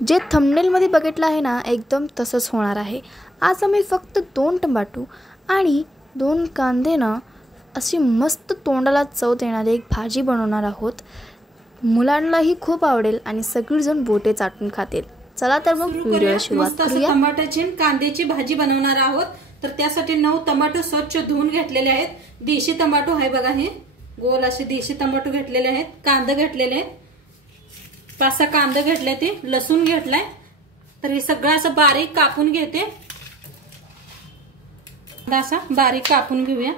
जे थंबनेलमध्ये बघितलं आहे ना, एकदम तसंच होणार आहे। आज आम्ही फक्त 2 टमाटो आणि 2 कांदे ना अशी मस्त तोंडाला चव देणारी एक भाजी बनवणार आहोत। मुलांनाही खूप आवडेल आणि सगळेजण बोटे चाटून खातील। चला तर मग व्हिडिओला सुरुवात करूया। टमाट्याची कांद्याची भाजी बनवणार आहोत। तर त्यासाठी 9 टमाटो स्वच्छ धुवून घेतलेले आहेत। देशी टमाटो आहे बघा, हे गोल असे देशी टमाटो घेतलेले आहेत। कांदे घेतलेले आहेत, 5-6 कांदे घेतले, ते लसूण घेतलाय। तर हे सगळं असं बारीक कापून घेते, असा बारीक कापून घेऊया।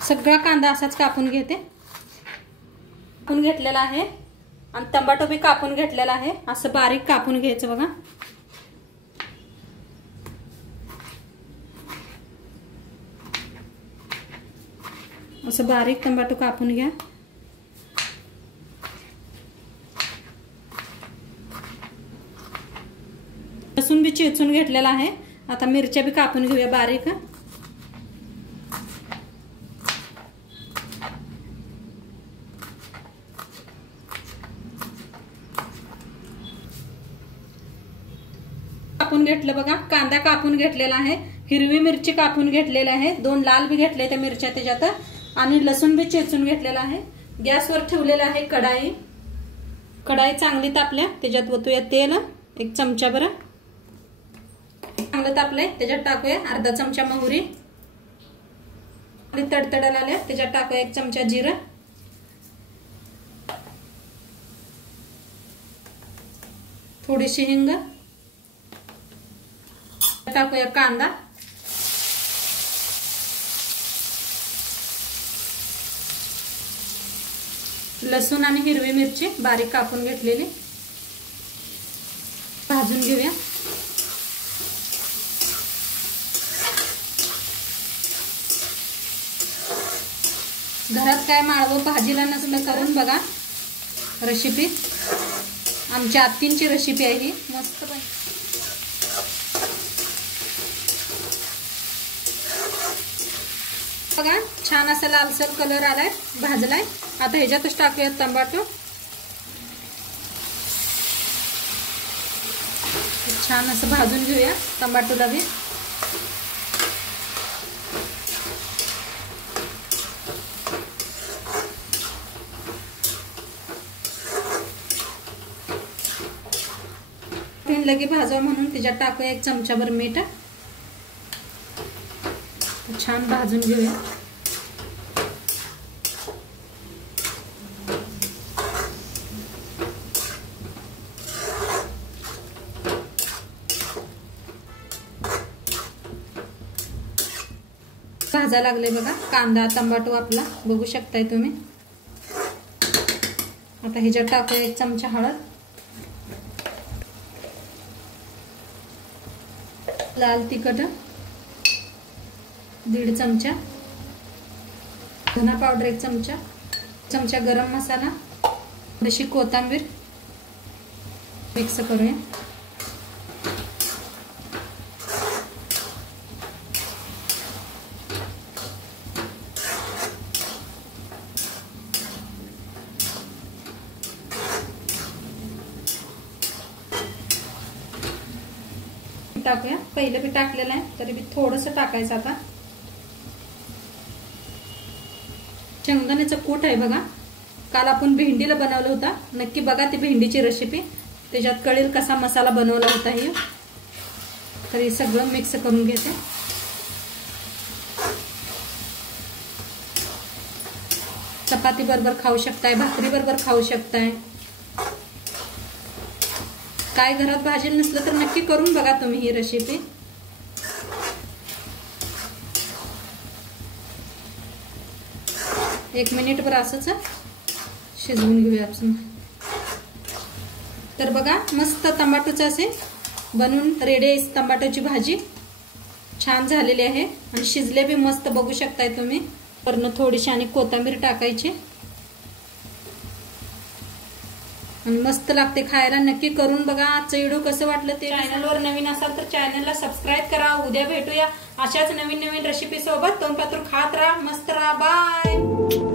सगळा कांदा असाच कापून घेते, कापून घेतलेला आहे। आणि टमाटो बी कापून घेतलेला आहे, असं बारीक कापून घ्यायचं बघा। असं बारीक टमाटो कापून घ्या। लसूण बी चेचून घेतलेला आहे। आता मिरच्या बी कापून घेऊया बारीक। कापून घेतलं बघा, कांदा कापून घेतलेला आहे, हिरवी मिरची कापून घेतलेली आहे, 2 लाल बी घेतले त्या मिरच्या त्याच्यात, आणि लसूण बी चेचून घेतलेला आहे। गॅसवर ठेवलेला आहे कढाई। कढाई चांगली तापल्या, त्याच्यात ओतूया तेल 1 चमचा भर। चांगलं तापलंय, त्याच्यात टाकूया अर्धा चमचा मोहरी। तडतडायला आल्या, त्याच्यात टाकूया 1 चमचा जिरं, थोडीशी हिंग, टाकूया कांदा, लसूण आणि हिरवी मिरची बारीक कापून घेतलेली भाजून घेऊया। घरात काय माळवं भाजीला नसलं करून बघा रेसिपी, आमच्या आत्तींची रेसिपी आहे ही, मस्त बघा। छान असा लालसर कलर आलाय, भाजलाय। आता ह्याच्यातच टाकूया टमाटो, छान असं भाजून घेऊया टमाटोला बी। लगे भाजावं म्हणून त्याच्यात टाकूया 1 चमचाभर मीठ, छान भाजून घेऊया। भाजा लागले बघा कांदा टमाटो आपला, बघू शकताय तुम्ही। आता ह्याच्यात टाकूया 1 चमचा हळद, लाल तिखट 1.5 चमचा, धना पावडर 1 चमचा, गरम मसाला, थोडीशी कोथिंबीर मिक्स करूया। टाकूया, पहिलं बी टाकलेलं आहे तरी बी थोडंसं टाकायचं। आता शेंगदाण्याचं कूट आहे बघा, काल आपण भेंडीला बनवलं होता, नक्की बघा ती भेंडीची रेसिपी, त्याच्यात कळेल कसा मसाला बनवला होता हे। तर हे सगळं मिक्स करून घेते। चपाती बरोबर खाऊ शकताय, भाकरी बरोबर खाऊ शकताय, काय घरात भाजी नसलं तर नक्की करून बघा तुम्ही ही रेसिपी। एक मिनिटभर असंच शिजवून घेऊया आपण। तर बघा मस्त टमाटोचं असे बनवून रेडी आहे टमाटोची भाजी, छान झालेली आहे आणि शिजले बी मस्त, बघू शकताय तुम्ही। वरनं थोडीशी आणि कोथिंबीर टाकायची, आणि मस्त लागते खायला. नक्की करून बघा. आजचं व्हिडिओ कसं वाटलं ते. चॅनलवर नवीन असाल तर चॅनलला सबस्क्राईब करा. उद्या भेटूया अशाच नवीन नवीन रेसिपी सोबत. तोंडपातूर खात राहा, मस्त राहा. बाय.